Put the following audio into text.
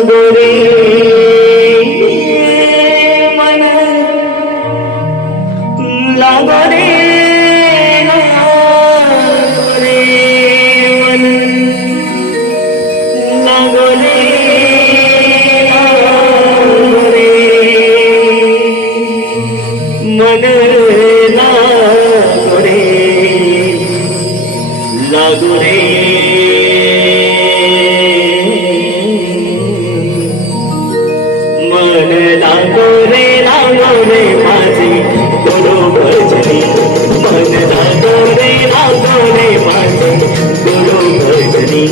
लागो रे मन लागो रे मन लागो रे मन लागो रे लागो रे मन लागो रे माझी गुरु भजनी मन लागो रे माझी गुरु भजनी